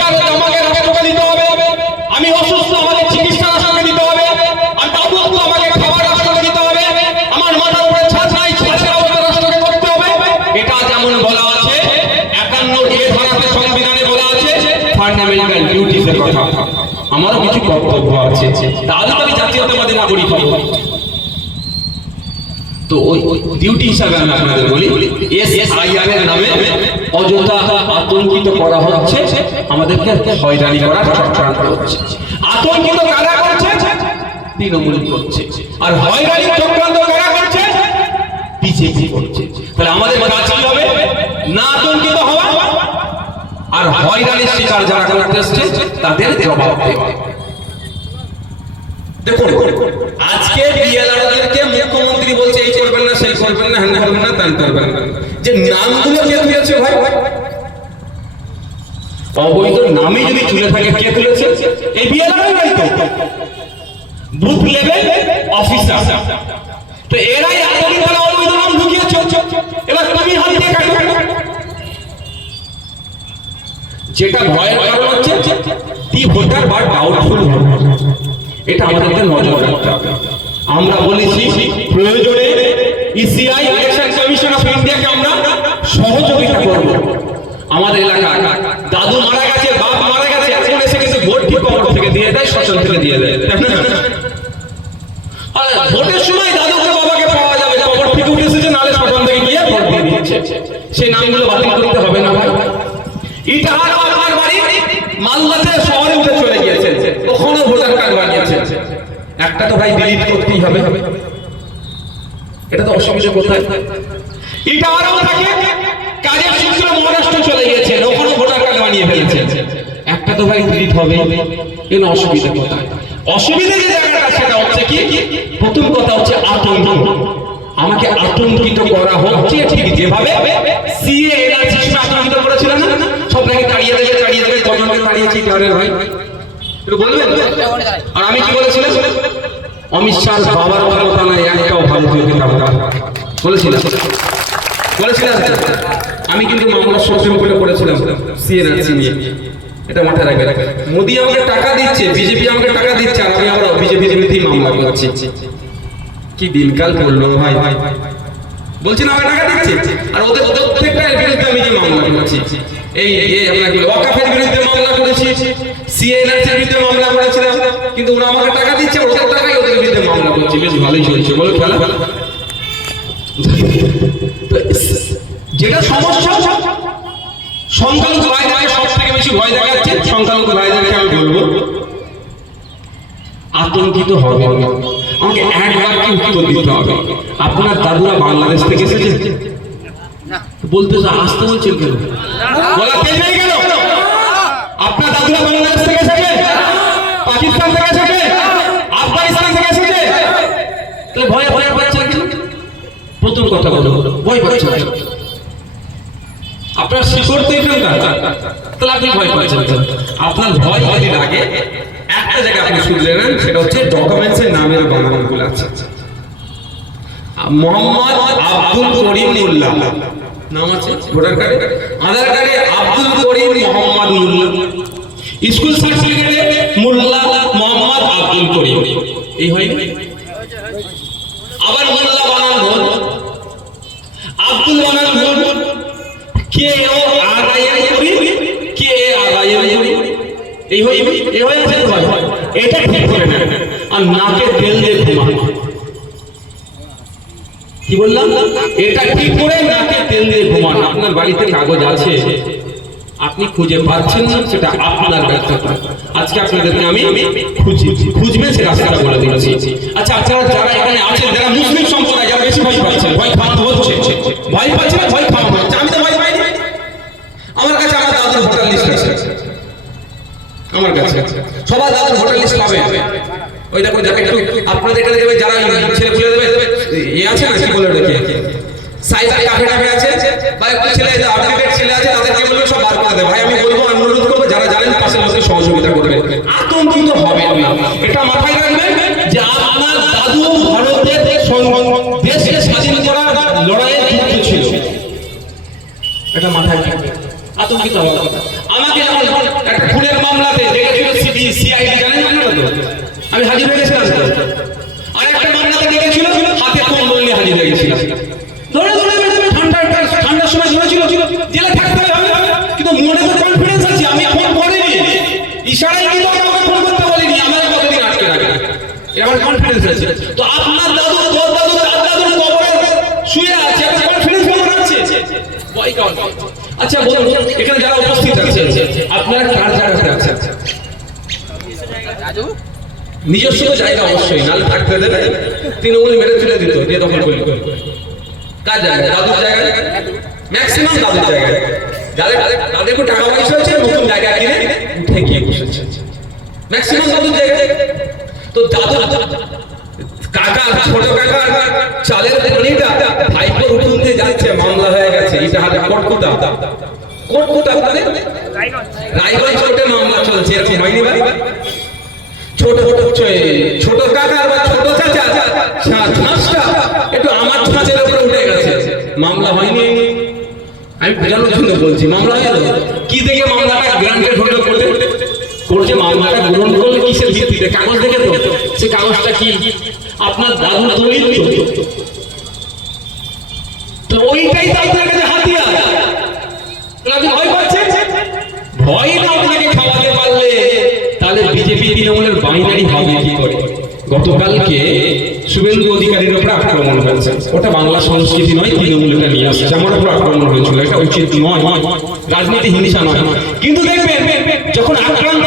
পরিষ্কার আমাকে রাষ্ট্রকে দিতে হবে, আমি অসুস্থ আমাকে চিকিৎসা রাষ্ট্রকে দিতে হবে, আর দাদু আমাকে খাবার রাষ্ট্রকে দিতে হবে, আমার মাথার উপরে ছাদ নাই ছাদের অবস্থা রাষ্ট্রকে করতে হবে। এটা যেমন বলা আছে 51 ধারাতে সংবিধানে বলা আছে ফান্ডামেন্টাল ডিউটিসের কথা। আমারও কিছু কর্তব্য আছে, তাহলে আমি জাতীয়তাবাদী নাগরিক হব। তো ওই ডিউটি হিসাবে আমি আপনাদের বলি, এসআইআর এর নামে অযথা আতঙ্কিত করা হচ্ছে, আমাদেরকে হয়রানি করার চক্রান্ত হচ্ছে। আতঙ্কিত কারা করছে? তৃণমূল করছে। আর হয়রানি চক্রান্ত কারা করছে? বিজেপি করছে। তাহলে আমাদের কাজ কি হবে? না আতঙ্কিত হওয়া, আর হয়রানির শিকার যারা করতে এসছে তাদের জবাব দেওয়া। দেখুন, আজকে বিএলআরদেরকে মুখ্যমন্ত্রী বলছে এই করবেন না, সেই করবেন না, হ্যাঁ করবেন না, তান করবেন না। যে নামগুলো কে তুলেছে ভাই? অবৈধ নামই যদি তুলে থাকে, কে তুলেছে? এই বিএলআরই তো বুথ লেভেল অফিসার। তো এরাই এতদিন ধরে অবৈধ নাম ঢুকিয়েছে। এবার তুমি হাত দিয়ে কাটো। যেটা ভয়ের কারণ হচ্ছে দি ভোটার বা ডাউটফুল ভোটার, এটা আমাদেরকে নজর রাখতে হবে। আমরা বলেছি প্রয়োজনে ইসিআই ইলেকশন কমিশন অফ ইন্ডিয়াকে আমরা সহযোগিতা করব। আমাদের এলাকায় দাদু মারা গেছে, বাপ মারা গেছে, এখন এসে কিন্তু ভোট ঠিক কবর থেকে দিয়ে দেয়, শ্মশান থেকে দিয়ে দেয়। আর ভোটের সময় দাদুকে বাবাকে পাওয়া যাবে, কবর থেকে উঠে এসেছে, নালে শ্মশান থেকে গিয়ে ভোট দিয়ে দিচ্ছে। সেই নামগুলো বাতিল করতে হবে না ভাই? ইটাহার আপনার বাড়ি মালদাতে শহরে উঠে চলে গিয়েছে, ওখানে ভোটার কার্ড বানিয়েছে, একটা তো ভাই ডিলিট করতেই হবে। এটা তো অসুবিধা কোথায়? ইটাহারও থাকে, কাজের সূত্রে মহারাষ্ট্র চলে গিয়েছে, ওখানে ভোটার কার্ড বানিয়ে ফেলেছে, একটা তো ভাই ডিলিট হবে। এর অসুবিধা কোথায়? অসুবিধা যে জায়গাটা সেটা হচ্ছে কি, প্রথম কথা হচ্ছে আতঙ্ক। আমাকে আতঙ্কিত করা হচ্ছে, ঠিক যেভাবে সিএ এনআরসি আতঙ্কিত করেছিল না, সব নাকি তাড়িয়ে দেবে, কজনকে তাড়িয়েছি ইটাহারের ভাই একটু বলবেন? আর আমি কি বলেছিলাম? অমিত শাহ বাবার ক্ষমতা নাই, একটাও ভালো যোগ্য বলেছিলাম। আমি কিন্তু মামলা সুপ্রিম কোর্টে করেছিলাম সিএনআরসি নিয়ে, এটা মাথায় রাখবেন। মোদি আমাকে টাকা দিচ্ছে, বিজেপি আমাকে টাকা দিচ্ছে, আর আমি আবার বিজেপির বিরুদ্ধে মামলা করছি। কি দিনকাল করলো ভাই? বলছি না আমাকে টাকা দিচ্ছে, আর ওদের প্রত্যেকটার বিরুদ্ধে আমি যে মামলা করছি, এই আপনাকে ওয়াকাফের বিরুদ্ধে মামলা করেছি, সিএনআরসির বিরুদ্ধে মামলা করেছিলাম, কিন্তু ওরা আমাকে টাকা দিচ্ছে, ওদের টাকাই ওদের বিরুদ্ধে মামলা করছি। বেশ ভালোই চলছে, বলো খেলা। যেটা সমস্যা, সংখ্যালঘু ভাইদেরকে সব থেকে বেশি ভয় দেখাচ্ছে, সংখ্যালঘু ভাইদেরকে আমি বলবো আতঙ্কিত হবে না। আমাকে একবার কি উত্তর দিতে হবে, আপনার দাদুরা বাংলাদেশ থেকে এসেছে? বলতে আসতে বলছেন কেন? বলা তেজ নেই কেন? আপনার দাদুরা বাংলাদেশ থেকে এসেছে, পাকিস্তান থেকে এসেছে, আফগানিস্তান থেকে এসেছে, তাহলে ভয় পাচ্ছেন কেন? প্রথম কথা বলো, ভয় পাচ্ছেন কেন? আপনার শিকড় তো এখানকার, তাহলে আপনি ভয় পাচ্ছেন কেন? আপনার ভয় যদি লাগে একটা জায়গায় আপনি শুনলে নেন, সেটা হচ্ছে ডকুমেন্টসের নামের বানানগুলো আছে। মোহাম্মদ আব্দুল করিম মোল্লা নাম আছে ভোটার কার্ডে, আধার কার্ডে আব্দুল করিম মোহাম্মদ মোল্লা, স্কুল সার্টিফিকেটে মোল্লা মোহাম্মদ আব্দুল করিম, এই হয়। আবার মোল্লা বানান ভুল, আব্দুল বানান ভুল, K O R I N Karim, K R I N Karim, এই হয় আছে তো ভাই, এটা ঠিক করে না। আর নাকে তেল দিয়ে ঘুমান, কি বললাম? এটা ঠিক করে নাকে তেল দিয়ে ঘুমান। আপনার বাড়িতে কাগজ আছে, আপনি খুঁজে পাচ্ছেন না, সেটা আপনার ব্যর্থতা। আজকে আপনাদেরকে আমি খুঁজবেন সে রাস্তাটা বলে দিচ্ছি। আচ্ছা, আপনারা যারা এখানে আছেন, যারা মুসলিম সম্প্রদায়, যারা বেশি ভয় পাচ্ছেন, ভয় খাওয়ানো হচ্ছে, ভয় পাচ্ছে না, ভয় খাওয়ানো হচ্ছে। আমি তো ভয় পাইনি, আমার কাছে আমার দাদুর ভোটার লিস্ট আছে, আমার কাছে সবার দাদুর ভোটার লিস্ট পাবে। ওই দেখো, যারা একটু আপনাদের এখানে দেবে, যারা ছেলে খুলে দেবে, এ আছে না, কি বলে রেখে সাইবার কাফে আছে, বা একটু ছেলে আপডেটেড ছেলে আছে, তাদেরকে বলবে সব বার করে দেবে। ভাই আমি বলবো, অনুরোধ করবো, যারা জানেন পাশের লোককে সহযোগিতা করবেন, আতঙ্কিত হবেন না। এটা মাথায় রাখবেন যে আপনার দাদু ভারতের দেশকে স্বাধীন করার লড়াইয়ে যুক্ত ছিল, এটা মাথায় রাখবেন, আতঙ্কিত হওয়ার কথা। আমাকে যখন একটা খুনের মামলাতে ডেকেছিল সিআইডি, জানেন না তো? আমি হাজির হয়ে গেছিলাম তো। আর একটা মামলাতে ডেকেছিল, হাতে কম্বল নিয়ে হাজির হয়ে গেছিলাম। ধরে ধরে ঠান্ডার সময় ধরেছিল, জেলে থাকতে হবে, কিন্তু মনে তো কনফিডেন্স আছে, আমি ফোন করিনি, ইশারায় কিন্তু আমাকে ফোন করতে বলিনি, আমার কতদিন আটকে রাখে, আমার কনফিডেন্স আছে। তো আপনার দাদু, তোর দাদু, তার দাদুর কবরে শুয়ে আছে, আপনার কনফিডেন্স কেমন আছে? ভয় কার? আচ্ছা বলুন, এখানে যারা উপস্থিত আছে আপনারা কার জায়গাতে আছেন? নিজস্ব জায়গা অবশ্যই, নালে থাকতে দেবে, তৃণমূল মেরে তুলে দিত, দিয়ে দখল করলি। কার জায়গায়? দাদুর জায়গায়, ম্যাক্সিমাম দাদুর জায়গায়। তাদের একটু টাকা পয়সা হচ্ছে, নতুন জায়গা কিনে উঠে গিয়ে বসেছে, ম্যাক্সিমাম দাদুর জায়গায়। তো দাদু কাকা, ছোট কাকা চালের খনিটা ভাইপোর উঠুন দিয়ে যাচ্ছে, মামলা হয়ে গেছে, এটা হাতে কোটকুটা রায়গঞ্জ কোর্টে মামলা চলছে, এরকম হয়নি ভাই? ছোট কাকা বা ছোট চাচা ছাঁচটা একটু আমার ছাঁচের উপরে উঠে গেছে, মামলা হয়নি। আমি বোঝানোর জন্য বলছি, মামলা হয়ে গেল কি দেখে? মামলাটা গ্রান্টেড হলো করছে, মামলাটা গ্রহণ করলে কিসের ভিত্তিতে? কাগজ দেখে তো, সে কাগজটা কি আপনার দাদু দলিল তো ওইটাই তো আপনার কাছে হাতিয়ার। আপনি ভয় পাচ্ছেন? ভয় না আপনাকে খাওয়াতে পারলে তাহলে বিজেপি তৃণমূলের বাইনারি হবে কি করে? গতকালকে শুভেন্দু অধিকারীর উপরে আক্রমণ হয়েছে, ওটা বাংলা সংস্কৃতি নয়, তৃণমূল এটা নিয়ে আসছে, আমার উপর আক্রমণ হয়েছিল, এটা উচিত নয়, রাজনীতি হিংসা নয়। কিন্তু দেখবেন যখন আক্রান্ত